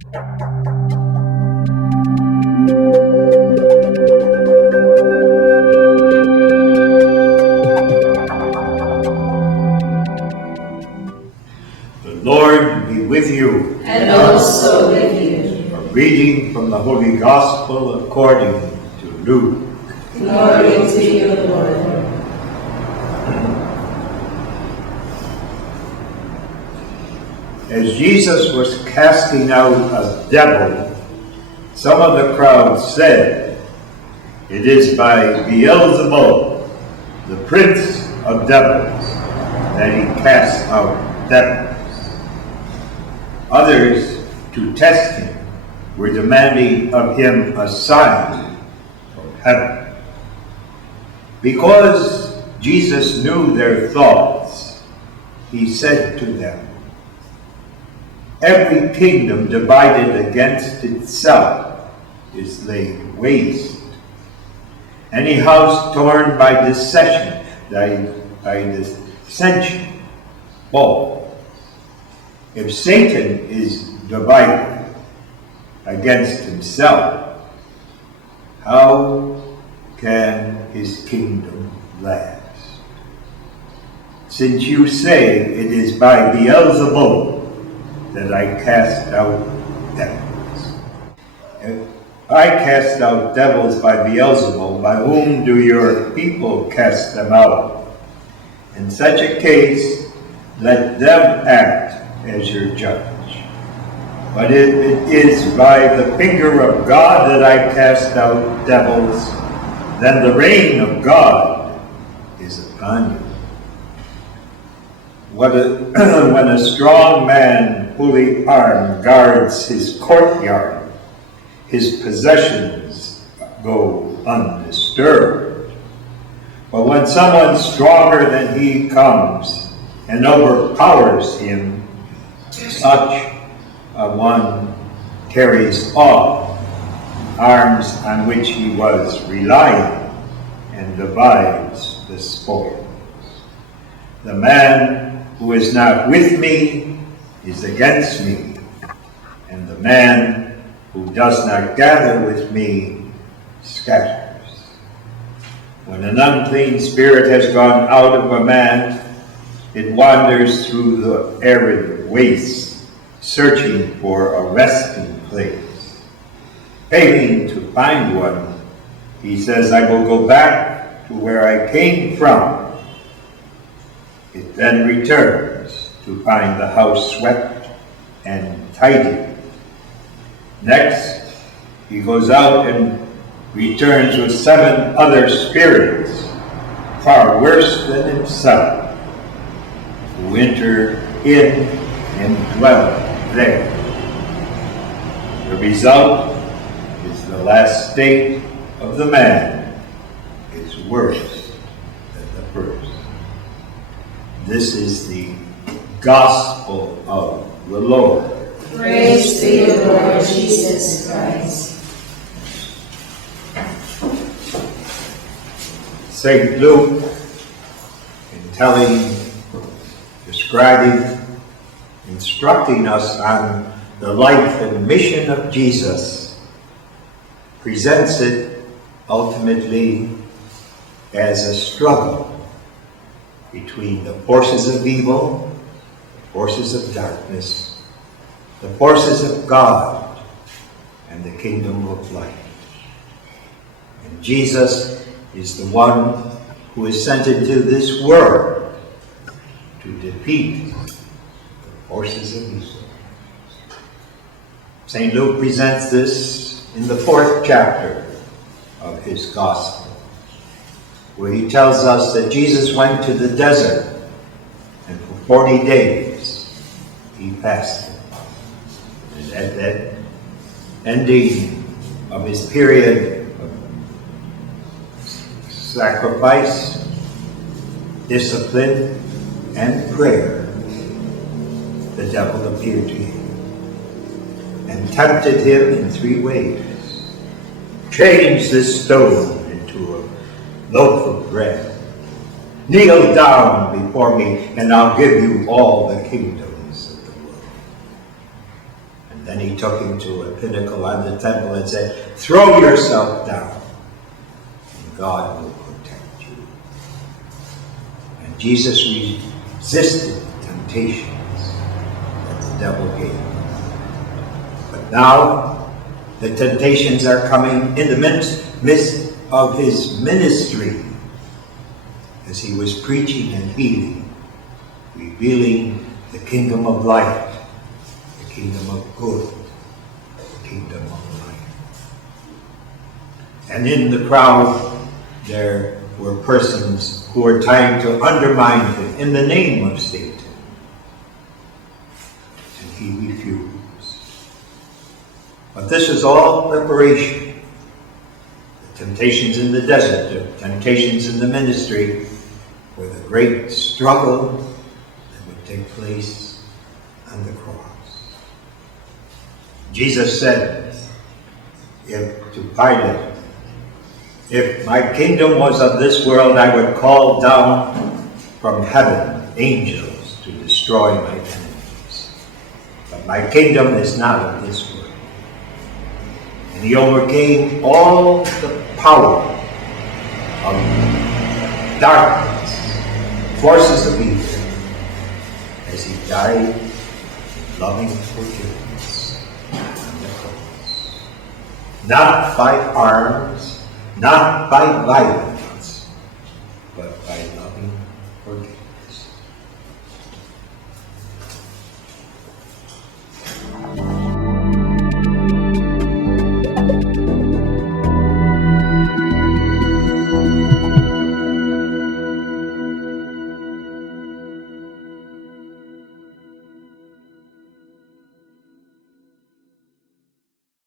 The Lord be with you. And also with you. A reading from the Holy Gospel according to Luke. Glory to you, Lord. As Jesus was casting out a devil, some of the crowd said, "It is by Beelzebul, the prince of devils, that he casts out devils." Others, to test him, were demanding of him a sign from heaven. Because Jesus knew their thoughts, he said to them, "Every kingdom divided against itself is laid waste. Any house torn by dissension falls. If Satan is divided against himself, how can his kingdom last? Since you say it is by Beelzebul that I cast out devils. If I cast out devils by Beelzebul, by whom do your people cast them out? In such a case, let them act as your judge. But if it is by the finger of God that I cast out devils, then the reign of God is upon you. When a strong man, fully armed, guards his courtyard, his possessions go undisturbed. But when someone stronger than he comes and overpowers him, such a one carries off arms on which he was relying and divides the spoils. The man who is not with me is against me, and the man who does not gather with me scatters. When an unclean spirit has gone out of a man, it wanders through the arid wastes, searching for a resting place. Failing to find one, he says, "I will go back to where I came from." It then returns to find the house swept and tidy. Next, he goes out and returns with 7 other spirits, far worse than himself, who enter in and dwell there. The result is the last state of the man is worse than the first. This is the gospel of the Lord. Praise to you, Lord Jesus Christ. St. Luke, in describing, instructing us on the life and mission of Jesus, presents it ultimately as a struggle between the forces of evil, the forces of darkness, the forces of God, and the kingdom of light. And Jesus is the one who is sent into this world to defeat the forces of evil. St. Luke presents this in the 4th chapter of his gospel, where he tells us that Jesus went to the desert and for 40 days he fasted. And at that ending of his period of sacrifice, discipline, and prayer, the devil appeared to him and tempted him in 3 ways. Change this stone into a loaf of bread. Kneel down before me, and I'll give you all the kingdoms of the world. And Then he took him to a pinnacle on the temple and said, throw yourself down, and God will protect you. And Jesus resisted the temptations that the devil gave him. But now, the temptations are coming in the midst of his ministry, as he was preaching and healing, revealing the kingdom of light, the kingdom of good, the kingdom of life. And in the crowd, there were persons who were trying to undermine him in the name of Satan. And he refused. But this is all preparation. The temptations in the desert, the temptations in the ministry, for the great struggle that would take place on the cross. Jesus said to Pilate, if my kingdom was of this world, I would call down from heaven angels to destroy my enemies. But my kingdom is not of this world. And he overcame all the power of darkness, forces of evil, as he died in loving forgiveness on the cross. Not by arms, not by violence,